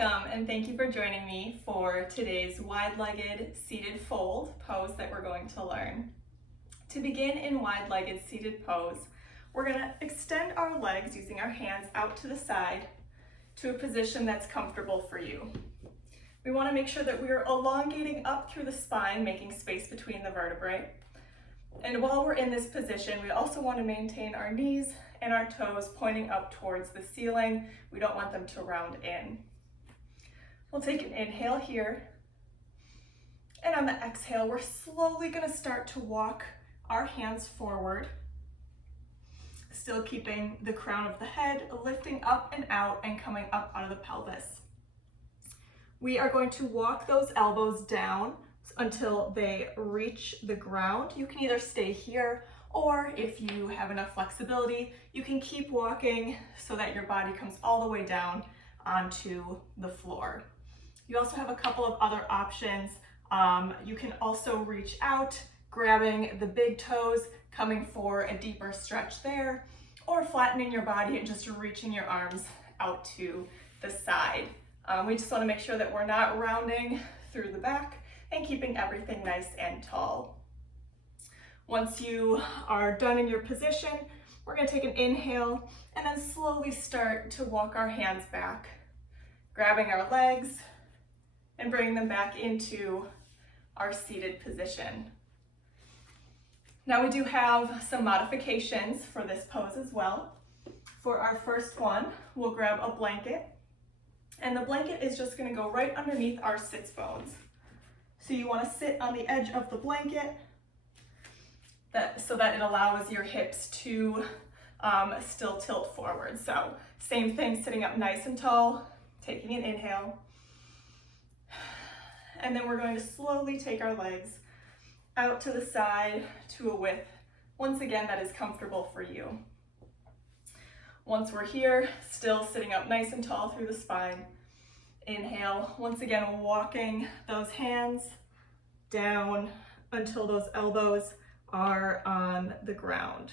Welcome and thank you for joining me for today's wide-legged seated fold pose that we're going to learn. To begin in wide-legged seated pose, we're going to extend our legs using our hands out to the side to a position that's comfortable for you. We want to make sure that we are elongating up through the spine, making space between the vertebrae. And while we're in this position, we also want to maintain our knees and our toes pointing up towards the ceiling. We don't want them to round in. We'll take an inhale here. And on the exhale, we're slowly going to start to walk our hands forward, still keeping the crown of the head lifting up and out and coming up out of the pelvis. We are going to walk those elbows down until they reach the ground. You can either stay here, or if you have enough flexibility, you can keep walking so that your body comes all the way down onto the floor. You also have a couple of other options. You can also reach out, grabbing the big toes, coming for a deeper stretch there, or flattening your body and just reaching your arms out to the side. We just want to make sure that we're not rounding through the back and keeping everything nice and tall. Once you are done in your position, we're going to take an inhale and then slowly start to walk our hands back, grabbing our legs and bringing them back into our seated position. Now we do have some modifications for this pose as well. For our first one, we'll grab a blanket, and the blanket is just going to go right underneath our sits bones. So you want to sit on the edge of the blanket so that it allows your hips to still tilt forward. So same thing, sitting up nice and tall, taking an inhale. And then we're going to slowly take our legs out to the side to a width, once again, that is comfortable for you. Once we're here, still sitting up nice and tall through the spine, inhale, once again, walking those hands down until those elbows are on the ground.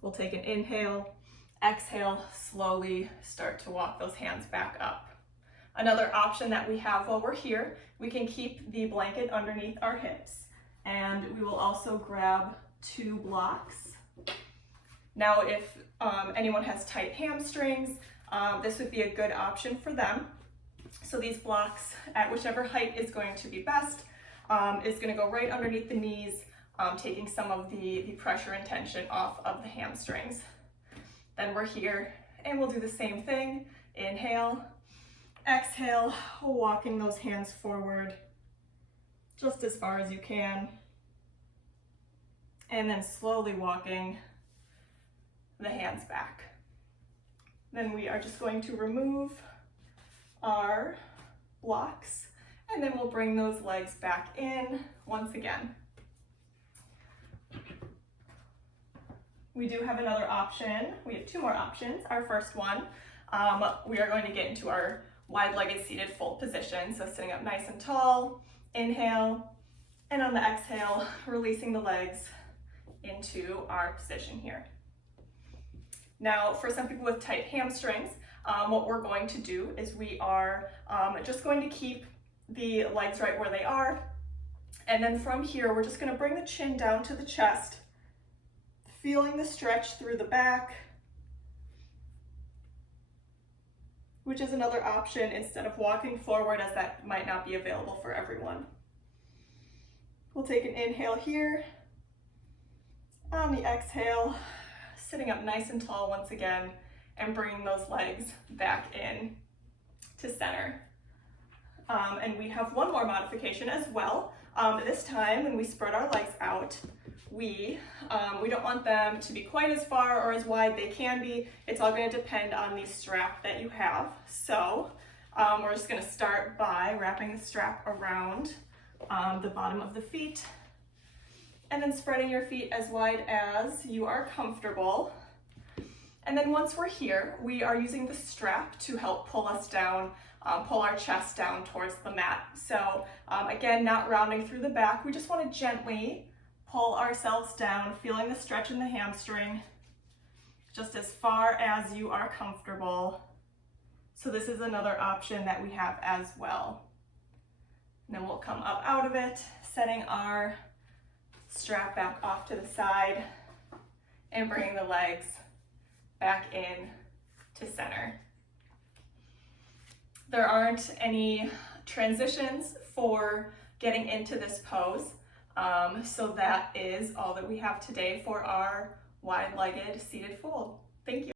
We'll take an inhale, exhale, slowly start to walk those hands back up. Another option that we have while we're here, we can keep the blanket underneath our hips, and we will also grab 2 blocks. Now, if anyone has tight hamstrings, this would be a good option for them. So these blocks, at whichever height is going to be best, is going to go right underneath the knees, taking some of the pressure and tension off of the hamstrings. Then we're here, and we'll do the same thing. Inhale, exhale, walking those hands forward just as far as you can, and then slowly walking the hands back. Then we are just going to remove our blocks, and then we'll bring those legs back in once again. We do have another option. We have 2 more options. Our first one, we are going to get into our wide-legged seated fold position. So sitting up nice and tall, inhale, and on the exhale, releasing the legs into our position here. Now, for some people with tight hamstrings, what we're going to do is we are just going to keep the legs right where they are. And then from here, we're just going to bring the chin down to the chest, feeling the stretch through the back, which is another option instead of walking forward, as that might not be available for everyone. We'll take an inhale here. On the exhale, sitting up nice and tall once again, and bringing those legs back in to center. And we have one more modification as well. This time, when we spread our legs out, we don't want them to be quite as far or as wide. They can be. It's all going to depend on the strap that you have. So we're just going to start by wrapping the strap around the bottom of the feet, and then spreading your feet as wide as you are comfortable. And then once we're here, we are using the strap to help pull us down, pull our chest down towards the mat. So again, not rounding through the back. We just want to gently pull ourselves down, feeling the stretch in the hamstring, just as far as you are comfortable, So this is another option that we have as well. And then we'll come up out of it, setting our strap back off to the side and bringing the legs back in to center. There aren't any transitions for getting into this pose. So that is all that we have today for our wide-legged seated fold. Thank you.